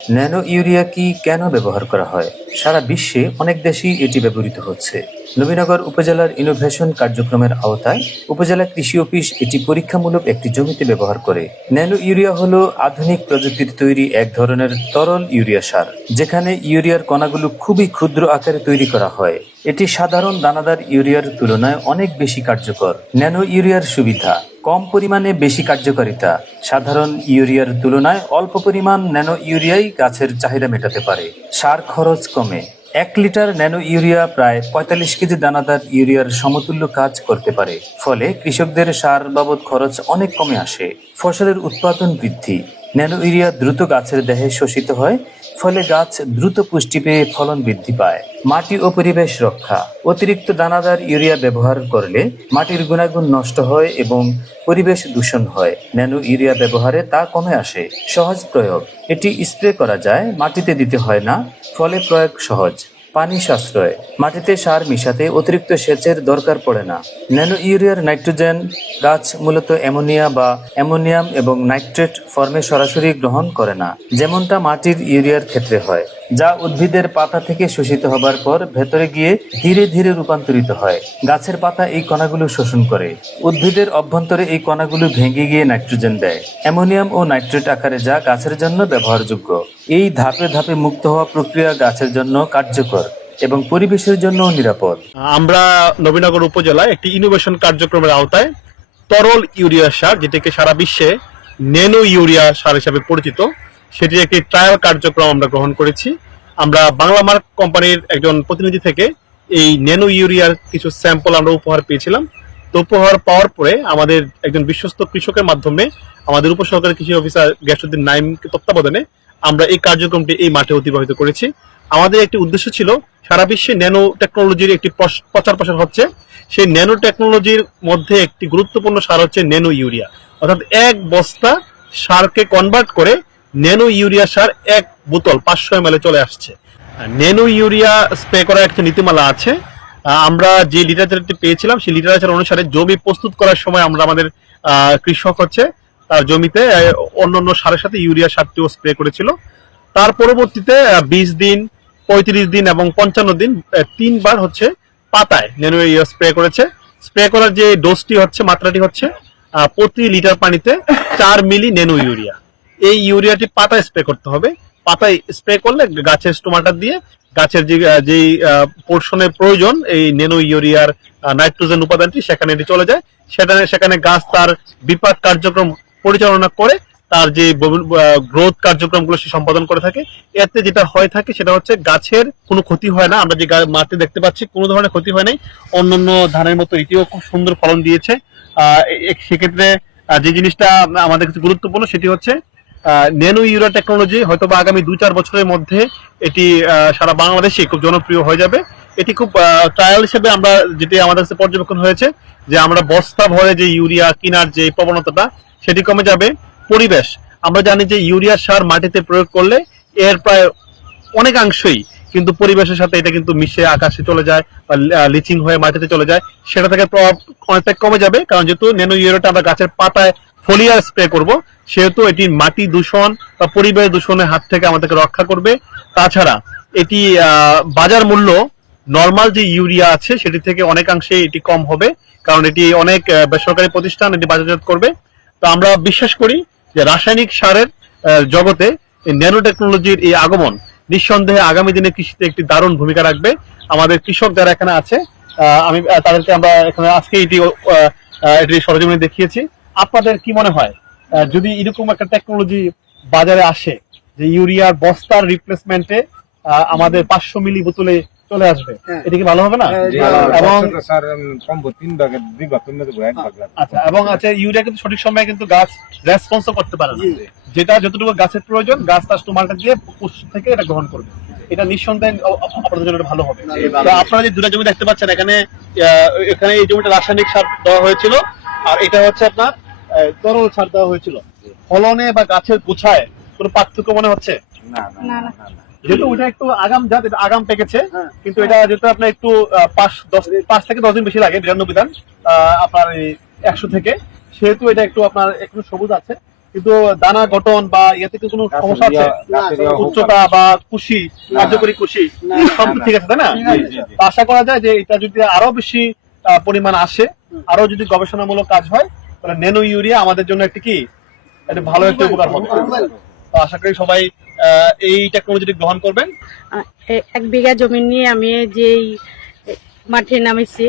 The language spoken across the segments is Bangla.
ন্যানো ইউরিয়া কি কেন ব্যবহার করা হয়? সারা বিশ্বে অনেক দেশেই এটি ব্যবহৃত হচ্ছে। নবীনগর উপজেলার ইনোভেশন কার্যক্রমের আওতায় উপজেলা কৃষি অফিস এটি পরীক্ষামূলক একটি জমিতে ব্যবহার করে। ন্যানো ইউরিয়া হলো আধুনিক প্রযুক্তির তৈরি এক ধরনের তরল ইউরিয়া সার, যেখানে ইউরিয়ার কণাগুলো খুবই ক্ষুদ্র আকারে তৈরি করা হয়। এটি সাধারণ দানাদার ইউরিয়ার তুলনায় অনেক বেশি কার্যকর। ন্যানো ইউরিয়ার সুবিধা: কম পরিমাণে বেশি কার্যকারিতা। সাধারণ ইউরিয়ার তুলনায় অল্প পরিমাণ ন্যানো ইউরিয়াই গাছের চাহিদা মেটাতে পারে। সার খরচ কমে। 1 লিটার ন্যানো ইউরিয়া প্রায় 45 কেজি দানাদার ইউরিয়ার সমতুল্য কাজ করতে পারে। ফলে কৃষকদের সার বাবদ খরচ অনেক কমে আসে। ফসলের উৎপাদন বৃদ্ধি: ন্যানো ইউরিয়া দ্রুত গাছের দেহে শোষিত হয়, ফলে গাছ দ্রুত পুষ্টি পেয়ে ফলন বৃদ্ধি পায়। মাটি ও পরিবেশ রক্ষা: অতিরিক্ত দানাদার ইউরিয়া ব্যবহার করলে মাটির গুণাগুণ নষ্ট হয় এবং পরিবেশ দূষণ হয়। ন্যানো ইউরিয়া ব্যবহারে তা কমে আসে। সহজ প্রয়োগ: এটি স্প্রে করা যায়, মাটিতে দিতে হয় না, ফলে প্রয়োগ সহজ। পানি সাশ্রয়: মাটিতে সার মিশাতে অতিরিক্ত সেচের দরকার পড়ে না। ন্যানো ইউরিয়ার নাইট্রোজেন গাছ মূলত অ্যামোনিয়া বা অ্যামোনিয়াম এবং নাইট্রেট ফর্মে সরাসরি গ্রহণ করে না, যেমনটা মাটির ইউরিয়ার ক্ষেত্রে হয়, যা উদ্ভিদের পাতা থেকে শোষিত হবার পর ভেতরে গিয়ে ধীরে ধীরে রূপান্তরিত হয়। গাছের পাতা এই কণাগুলো শোষণ করে। উদ্ভিদের অভ্যন্তরে এই কণাগুলো ভেঙে গিয়ে নাইট্রোজেন দেয়, অ্যামোনিয়াম ও নাইট্রেট আকারে, যা গাছের জন্য ব্যবহারযোগ্য। এই ধাপে ধাপে মুক্ত হওয়া প্রক্রিয়া গাছের জন্য কার্যকর এবং পরিবেশের জন্য নিরাপদ। আমরা নবীনগর উপজেলায় একটি ইনোভেশন কার্যক্রমের আওতায় তরল ইউরিয়া সার, যেটাকে সারা বিশ্বে ন্যানো ইউরিয়া সার হিসাবে পরিচিত, সেটির একটি ট্রায়াল কার্যক্রম আমরা গ্রহণ করেছি। আমরা বাংলা মার্ক কোম্পানির একজন প্রতিনিধি থেকে এই ন্যানো ইউরিয়ার কিছু স্যাম্পল আমরা উপহার পেয়েছিলাম। তো উপহার পাওয়ার পরে আমাদের একজন বিশ্বস্ত কৃষকের মাধ্যমে আমাদের উপসহকারী কৃষি অফিসার গিয়াসউদ্দিন নাইমকে তত্ত্বাবধানে আমরা এই কার্যক্রমটি এই মাঠে অতিবাহিত করেছি। আমাদের একটি উদ্দেশ্য ছিল, সারা বিশ্বে ন্যানো টেকনোলজির একটি প্রচার প্রসার হচ্ছে, সেই ন্যানো টেকনোলজির মধ্যে একটি গুরুত্বপূর্ণ সার হচ্ছে ন্যানো ইউরিয়া, অর্থাৎ এক বস্তা সারকে কনভার্ট করে ন্যানো ইউরিয়া সার 1 বোতল 500 ml চলে আসছে। ন্যানো ইউরিয়া স্প্রে করার একটা নীতিমালা আছে। আমরা যে লিটারেচারটি পেয়েছিলাম সেই লিটারেচার অনুসারে জমি প্রস্তুত করার সময় আমরা আমাদের কৃষক হচ্ছে তার জমিতে অন্যান্য সারের সাথে ইউরিয়া সারটিও স্প্রে করেছিল। তার পরবর্তীতে 20 দিন, 35 দিন এবং 55 দিন 3 বার হচ্ছে পাতায় ন্যানো ইউরিয়া স্প্রে করেছে। স্প্রে করার যে ডোজটি হচ্ছে, মাত্রাটি হচ্ছে প্রতি লিটার পানিতে 4 মিলি ন্যানো ইউরিয়া। এই ইউরিয়াটি পাতায় স্প্রে করতে হবে। পাতায় স্প্রে করলে গাছের স্টোমাটা দিয়ে গাছের যে পোর্শনের প্রয়োজন এই ন্যানো ইউরিয়ার নাইট্রোজেন উপাদানটি সেখানে এটি চলে যায়। সেখানে গাছ তার বিপাক কার্যক্রম পরিচালনা করে তার যে গ্রোথ কার্যক্রমগুলো সে সম্পাদন করে থাকে। এতে যেটা হয়ে থাকে সেটা হচ্ছে গাছের কোনো ক্ষতি হয় না। আমরা যে মাটি দেখতে পাচ্ছি কোনো ধরনের ক্ষতি হয় নাই। অন্যান্য ধানের মতো এটিও খুব সুন্দর ফলন দিয়েছে। সেক্ষেত্রে যে জিনিসটা আমাদের কাছে গুরুত্বপূর্ণ সেটি হচ্ছে ন্যানো ইউরিয়া টেকনোলজি হয়তো বা আগামী 2-4 বছরের মধ্যে এটি সারা বাংলাদেশে খুব জনপ্রিয় হয়ে যাবে। এটি খুব ট্রায়াল হিসেবে আমরা, যেটি আমাদের কাছে পর্যবেক্ষণ হয়েছে, যে আমরা বস্তা ভরে যে ইউরিয়া কেনার যে প্রবণতাটা সেটি কমে যাবে। পরিবেশ, আমরা জানি যে ইউরিয়া সার মাটিতে প্রয়োগ করলে এর প্রায় অনেকাংশই কিন্তু পরিবেশের সাথে এটা কিন্তু মিশে আকাশে চলে যায় বা লিচিং হয়ে মাটিতে চলে যায়, সেটা থেকে প্রভাব অনেকটা কমে যাবে। কারণ যেহেতু ন্যানো ইউরিয়াটা আমরা গাছের পাতায় ফলিয়ার স্প্রে করব, সেহেতু এটি মাটি দূষণ বা পরিবেশ দূষণের হাত থেকে আমাদেরকে রক্ষা করবে। তাছাড়া এটি বাজার মূল্য নর্মাল যে ইউরিয়া আছে সেটি থেকে অনেকাংশে এটি কম হবে, কারণ এটি অনেক বেসরকারি প্রতিষ্ঠান এটি বাজারজাত করবে। তো আমরা বিশ্বাস করি যে রাসায়নিক সারের জগতে ন্যানো টেকনোলজির এই আগমন নিঃসন্দেহে আগামী দিনে কৃষিতে একটি দারুণ ভূমিকা রাখবে। আমাদের কৃষক যারা এখানে আছে, আমি তাদেরকে আমরা এখানে আজকে এটি সরজমিনে দেখিয়েছি। আপনাদের কি মনে হয়, যদি এরকম একটা টেকনোলজি বাজারে আসে যে ইউরিয়ার বস্তার রিপ্লেসমেন্টে আমাদের 500 মিলি বোতলে চলে আসবে, এটা কি ভালো হবে না? এবং আচ্ছা, এবং আচ্ছা, ইউরিয়া কিন্তু সঠিক সময়ে কিন্তু গাছ রেসপন্সও করতে পারে না, যেটা যতটুকু গাছের প্রয়োজন গাছ তার স্টোমাটা দিয়ে পুষ্টি থেকে এটা গ্রহণ করবে। এটা নিঃসন্দেহে আপনাদের জন্য ভালো হবে। আপনারা যে 2টা জমি দেখতে পাচ্ছেন, এখানে এই জমিটা রাসায়নিক সার দেওয়া হয়েছিল, আর এটা হচ্ছে আপনার তরল সার দেওয়া হয়েছিল। ফলনে বা গাছের গোছায় কোনো পার্থক্য মনে হচ্ছে না? যেহেতু ওইটা একটু আগাম জাত, এটা আগাম পেকেছে, কিন্তু এটা যেহেতু আপনার একটু 5 থেকে 10 দিন বেশি লাগে 92 ধান আপনার 100 থেকে, সেহেতু এটা একটু আপনার একটু সবুজ আছে, কিন্তু দানা গঠন বা ইয়েতে কি কোনো সমস্যা আছে? উচ্চতা বা কুশি, কার্যকরী কুশি সব ঠিক আছে, তাই না? তো আশা করা যায় যে এটা যদি আরো বেশি পরিমাণ আসে, আরো যদি গবেষণামূলক কাজ হয়, তাহলে ন্যানো ইউরিয়া আমাদের জন্য একটি কি একটা ভালো একটা উপকার হবে। তো আশা করি সবাই এই টেকনোলজিটি গ্রহণ করবেন। 1 বিঘা জমি নিয়ে আমি যেই মাঠে নামেছি,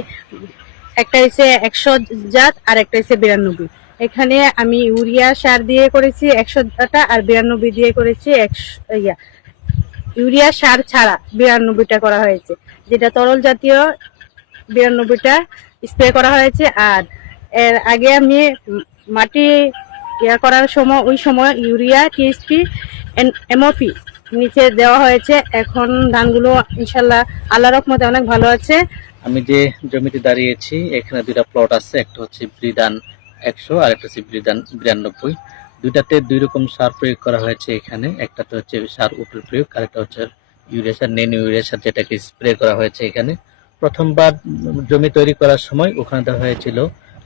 একটা হচ্ছে 100 জাত আর একটা হচ্ছে 92। এখানে আমি ইউরিয়া সার দিয়ে করেছি 100টা আর 92 দিয়ে করেছি ইউরিয়া সার ছাড়া 92টা করা হয়েছে, যেটা তরল জাতীয় 92টা স্প্রে করা হয়েছে। আর এর আগে আমি মাটি করার সময় ওই সময় ইউরিয়া, টিএসপি, এমওপি নিচে দেওয়া হয়েছে। এখন ধানগুলো ইনশাল্লাহ আল্লাহর রহমতে অনেক ভালো আছে। আমি যে জমিতে দাঁড়িয়েছি এখানে দুইটা প্লট আছে, একটা হচ্ছে ব্রিদান 100 আর একটা হচ্ছে ব্রিদান 92। দুইটাতে দুই রকম সার প্রয়োগ করা হয়েছে। এখানে একটাতে হচ্ছে সার উপর প্রয়োগ আর একটা হচ্ছে ইউরিয়া সার, নেন ইউরিয়া সার, যেটাকে স্প্রে করা হয়েছে। এখানে প্রথমবার জমি তৈরি করার সময় ওখানে দেওয়া হয়েছিল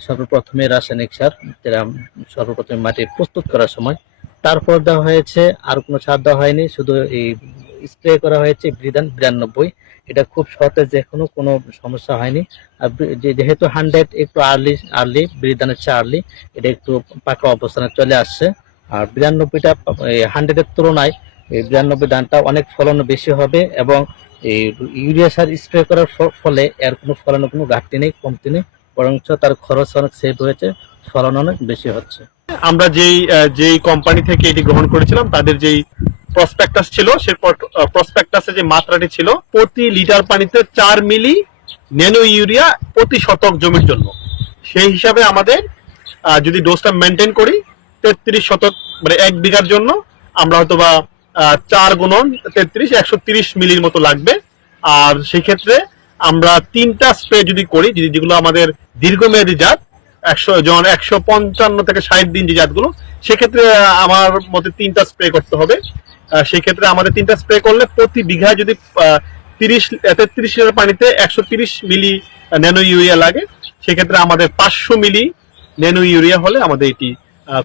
সর্বপ্রথমে রাসায়নিক সার, যেটা সর্বপ্রথমে মাটি প্রস্তুত করার সময়। তারপর দেওয়া হয়েছে, আর কোনো সার দেওয়া হয়নি, শুধু এই স্প্রে করা হয়েছে ব্রিদান 92। এটা খুব সতেজ, এখনো কোনো সমস্যা হয়নি। আর যেহেতু 100 একটু আর্লি ব্রিদানের চেয়ে আর্লি, এটা একটু পাকা অবস্থানে চলে আসছে। আর 92টা 100-এর তুলনায় এই 92 ধানটা অনেক ফলন বেশি হবে, এবং এই ইউরিয়া সার স্প্রে করার ফলে এর কোনো ফলনের কোনো ঘাটতি নেই, কমতি নেই, বরঞ্চ তার খরচ অনেক সেভ হয়েছে, ফলন অনেক বেশি হচ্ছে। আমরা যেই কোম্পানি থেকে এটি গ্রহণ করেছিলাম তাদের যেই প্রসপেক্টাস ছিল, সেই প্রসপেক্টাসে যে মাত্রাটি ছিল প্রতি লিটার পানিতে 4 মিলি ন্যানো ইউরিয়া প্রতি শতক জমির জন্য। সেই হিসাবে আমাদের যদি ডোজটা মেনটেন করি 33 শতক মানে 1 বিঘার জন্য আমরা হয়তো বা 4 গুণন 33 130 মিলির মতো লাগবে। আর সেই ক্ষেত্রে আমরা 3টা স্প্রে যদি করি, যেগুলো আমাদের দীর্ঘমেয়াদী জাত 155 থেকে 60 দিন যে জাতগুলো, সেক্ষেত্রে আমার মতে 3টা স্প্রে করতে হবে। সেই ক্ষেত্রে আমাদের 3টা স্প্রে করলে প্রতি বিঘায় যদি 33 লিটার পানিতে 130 মিলি ন্যানো ইউরিয়া লাগে, সেক্ষেত্রে আমাদের 500 মিলি ন্যানো ইউরিয়া হলে আমাদের এটি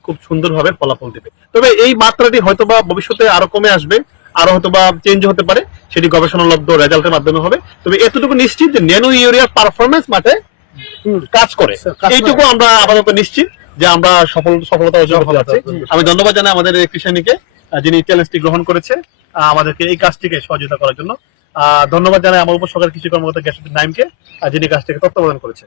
খুব সুন্দরভাবে ফলাফল দেবে। তবে এই মাত্রাটি হয়তোবা ভবিষ্যতে আরো কমে আসবে, আরো হয়তোবা চেঞ্জ হতে পারে, সেটি গবেষণালব্ধ রেজাল্টের মাধ্যমে হবে। তবে এতটুকু নিশ্চিত যে ন্যানো ইউরিয়ার পারফরমেন্স মাঠে কাজ করে, এইটুকু আমরা আপাতত নিশ্চিত যে আমরা সফলতা অর্জন করতে পারছি। আমি ধন্যবাদ জানাই আমাদের কৃষানীকে, যিনি চ্যালেঞ্জটি গ্রহণ করেছে আমাদেরকে এই কাজটিকে সহযোগিতা করার জন্য। ধন্যবাদ জানাই আমার উপসহকারী কৃষি কর্মকর্তা গ্যাসুদ্দিন নাইমকে, যিনি কাজটিকে তত্ত্বাবধান করেছে।